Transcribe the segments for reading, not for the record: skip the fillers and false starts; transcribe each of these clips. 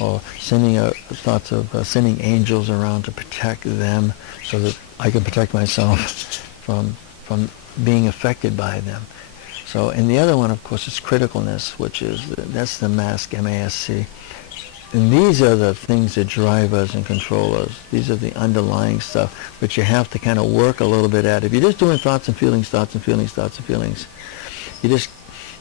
or sending thoughts of sending angels around to protect them so that I can protect myself from being affected by them. So, and the other one, of course, is criticalness, which is, that's the mask, M-A-S-C. And these are the things that drive us and control us. These are the underlying stuff, which you have to kind of work a little bit at. If you're just doing thoughts and feelings, thoughts and feelings, thoughts and feelings, you're just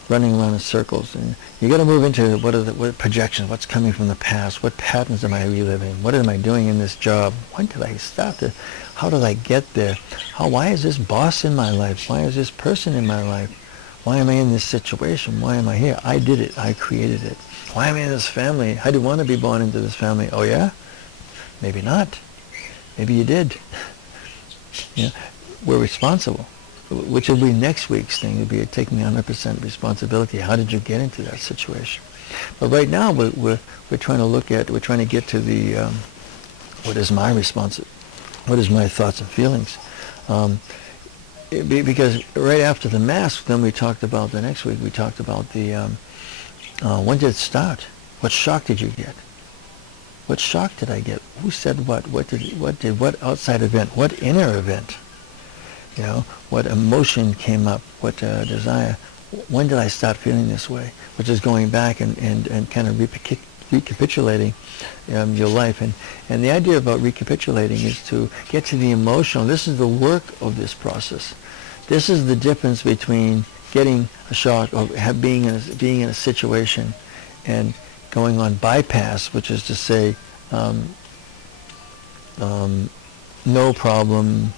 running around in circles. And you got to move into what projections, what's coming from the past, what patterns am I reliving, what am I doing in this job, when did I start to, how did I get there, why is this boss in my life, why is this person in my life, why am I in this situation, why am I here, I did it, I created it. Why am I in this family? I didn't want to be born into this family. Oh yeah? Maybe not. Maybe you did. Yeah, we're responsible. Which will be next week's thing. It'll be taking 100% responsibility. How did you get into that situation? But right now we're trying to look at, we're trying to get to the what is my what is my thoughts and feelings? Because right after the mask, then we talked about the next week. We talked about the when did it start? What shock did you get? What shock did I get? Who said what? What outside event? What inner event? You know, what emotion came up? What desire? When did I start feeling this way? Which is going back and kind of recapitulating your life. And the idea about recapitulating is to get to the emotional. This is the work of this process. This is the difference between getting a shock or being in a situation and going on bypass, which is to say, no problem,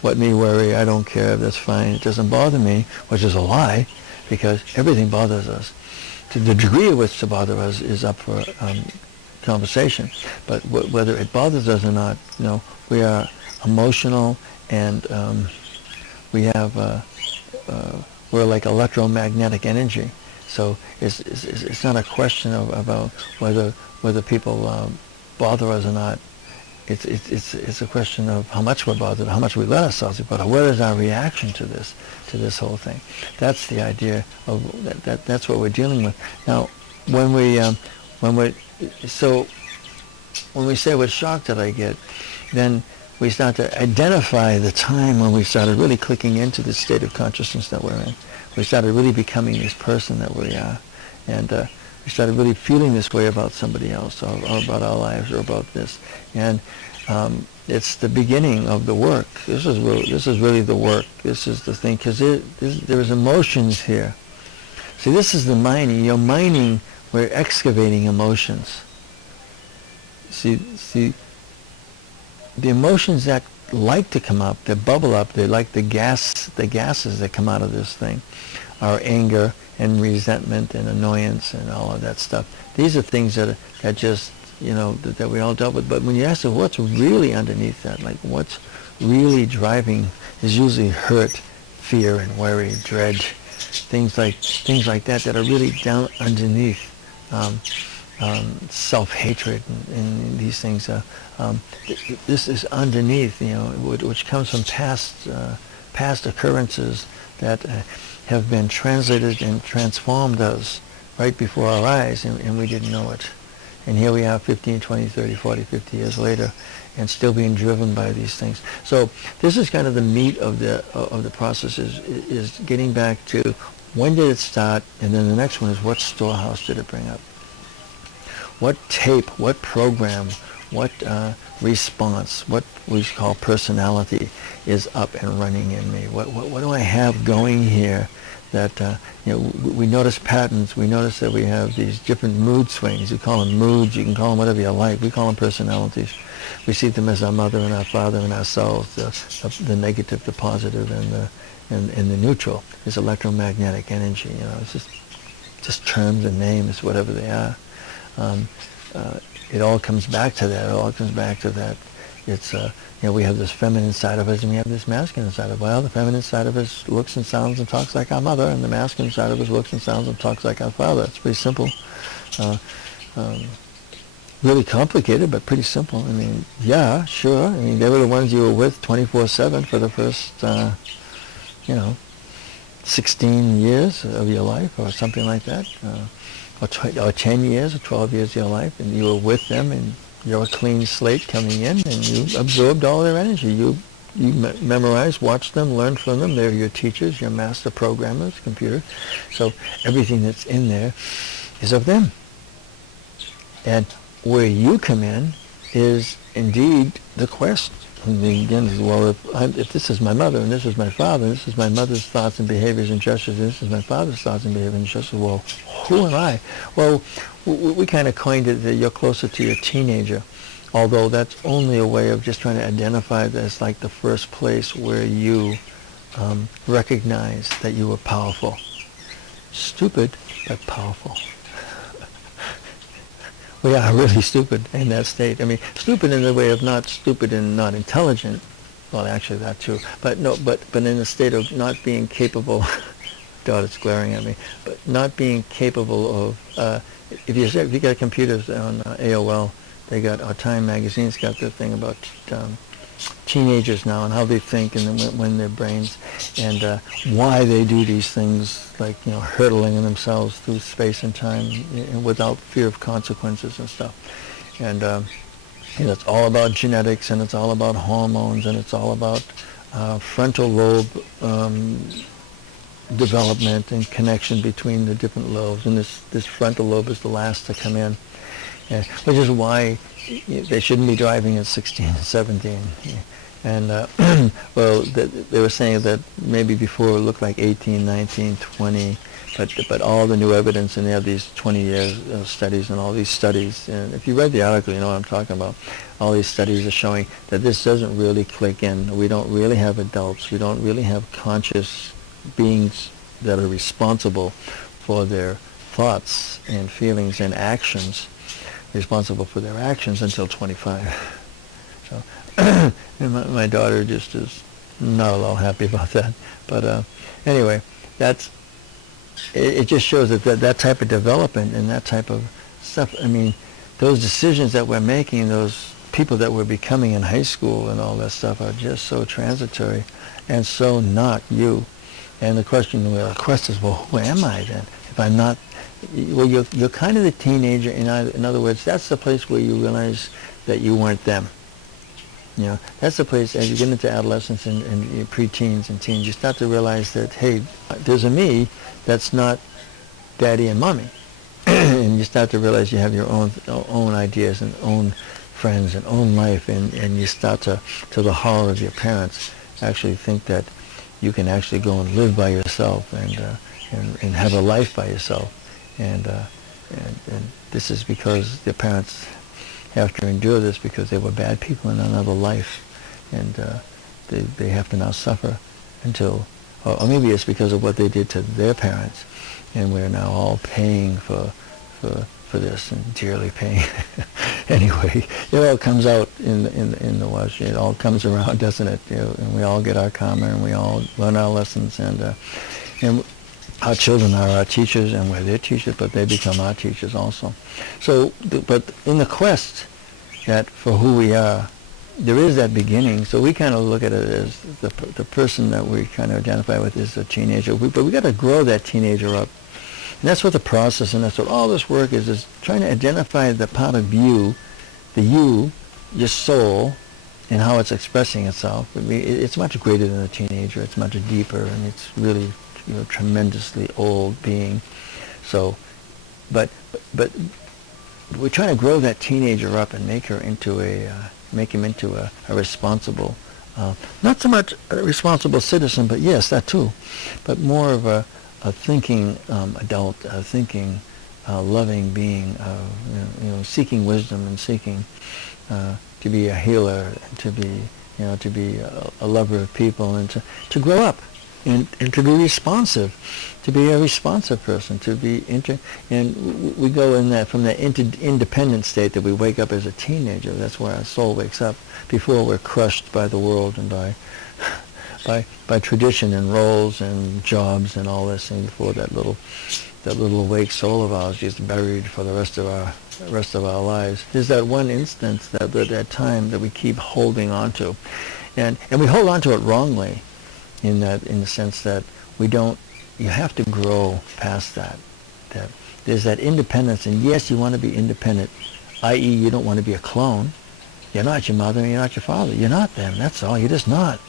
what me worry, I don't care, that's fine, it doesn't bother me, which is a lie, because everything bothers us. To the degree of which to bother us is up for conversation, but whether it bothers us or not, you know, we are emotional, and we have we're like electromagnetic energy. So it's not a question about whether people bother us or not. It's a question of how much we're bothered, how much we let ourselves be bothered. What is our reaction to this whole thing? That's the idea of that's what we're dealing with. Now, when we say what shock did I get, then we start to identify the time when we started really clicking into the state of consciousness that we're in. We started really becoming this person that we are, and we started really feeling this way about somebody else, or about our lives, or about this. And it's the beginning of the work. This is really the work. This is the thing, because there's emotions here. See, this is the mining. You're mining. We're excavating emotions. See, the emotions that like to come up, that bubble up, they like the gases that come out of this thing, are anger and resentment and annoyance and all of that stuff. These are things that just, you know, that we all dealt with. But when you ask them what's really underneath that, like what's really driving, is usually hurt, fear and worry, dread, things like that are really down underneath. Self-hatred and these things. This is underneath, you know, which comes from past occurrences that have been translated and transformed us right before our eyes, and we didn't know it. And here we are 15, 20, 30, 40, 50 years later, and still being driven by these things. So this is kind of the meat of the process, is getting back to when did it start, and then the next one is what storehouse did it bring up? What tape, what program, what response, what we call personality is up and running in me? What do I have going here that, you know, we notice patterns, we notice that we have these different mood swings. You call them moods, you can call them whatever you like. We call them personalities. We see them as our mother and our father and ourselves, the negative, the positive, and the neutral. It's electromagnetic energy, you know, it's just terms and names, whatever they are. It all comes back to that. It all comes back to that. It's, you know, we have this feminine side of us and we have this masculine side of us. Well, the feminine side of us looks and sounds and talks like our mother, and the masculine side of us looks and sounds and talks like our father. It's pretty simple. Really complicated, but pretty simple. I mean, yeah, sure. I mean, they were the ones you were with 24/7 for the first, you know, 16 years of your life or something like that. or 10 years or 12 years of your life, and you were with them, and you're a clean slate coming in, and you absorbed all their energy. You memorized, watched them, learned from them. They're your teachers, your master programmers, computer. So everything that's in there is of them. And where you come in is indeed the quest. And again, well, if this is my mother and this is my father, this is my mother's thoughts and behaviors and gestures, and this is my father's thoughts and behaviors and gestures, well, who am I? Well, we kind of coined it that you're closer to your teenager, although that's only a way of just trying to identify it as like the first place where you recognize that you were powerful. Stupid, but powerful. We are really stupid in that state. I mean, stupid in the way of not stupid and not intelligent. Well, actually that too. But no, but in the state of not being capable. God, it's glaring at me. But not being capable of. If you got computers on AOL, they got Time Magazine's got the thing about teenagers now and how they think and when their brains and why they do these things, like hurtling themselves through space and time without fear of consequences and stuff. And it's all about genetics, and it's all about hormones, and it's all about frontal lobe development and connection between the different lobes. And this frontal lobe is the last to come in, which is why they shouldn't be driving at 16 and 17. And well, they were saying that maybe before it looked like 18, 19, 20, but all the new evidence, and they have these 20 years studies and all these studies. And if you read the article, you know what I'm talking about. All these studies are showing that this doesn't really click in. We don't really have adults. We don't really have conscious beings that are responsible for their thoughts and feelings and actions, responsible for their actions until 25. So and my daughter just is not at all happy about that. But anyway, it just shows that type of development and that type of stuff. I mean, those decisions that we're making, those people that we're becoming in high school and all that stuff are just so transitory and so not you. And the question is, well, who am I then? If I'm not, well, you're kind of the teenager. In other words, that's the place where you realize that you weren't them. That's the place as you get into adolescence and preteens and teens, you start to realize that, hey, there's a me that's not daddy and mommy. And you start to realize you have your own ideas and own friends and own life, and you start to the horror of your parents, actually think that you can actually go and live by yourself and have a life by yourself. And this is because the parents have to endure this because they were bad people in another life, and they have to now suffer until, or maybe it's because of what they did to their parents, and we're now all paying for this, and dearly paying. Anyway, it all comes out in the wash. It all comes around, doesn't it? And we all get our karma, and we all learn our lessons, and our children are our teachers, and we're their teachers, but they become our teachers also. So, but in the quest for who we are, there is that beginning. So we kind of look at it as the person that we kind of identify with is a teenager. But we got to grow that teenager up. And that's what the process, and that's what all this work is trying to identify the part of you, your soul, and how it's expressing itself. I mean, it's much greater than a teenager. It's much deeper, and it's really tremendously old being. So, but we're trying to grow that teenager up and make him into a responsible, not so much a responsible citizen, but yes, that too, but more of a thinking adult, a thinking loving being, seeking wisdom and seeking to be a healer, and to be a lover of people, and to grow up. And to be responsive, to be a responsive person, to be and we go in that from that independent state that we wake up as a teenager. That's where our soul wakes up before we're crushed by the world and by tradition and roles and jobs and all this, and before that little awake soul of ours gets buried for the rest of our lives. There's that one instance, that time that we keep holding on to, and we hold on to it wrongly. In the sense that you have to grow past that there's that independence, and yes, you want to be independent, i.e. you don't want to be a clone. You're not your mother and you're not your father. You're not them. That's all. You're just not.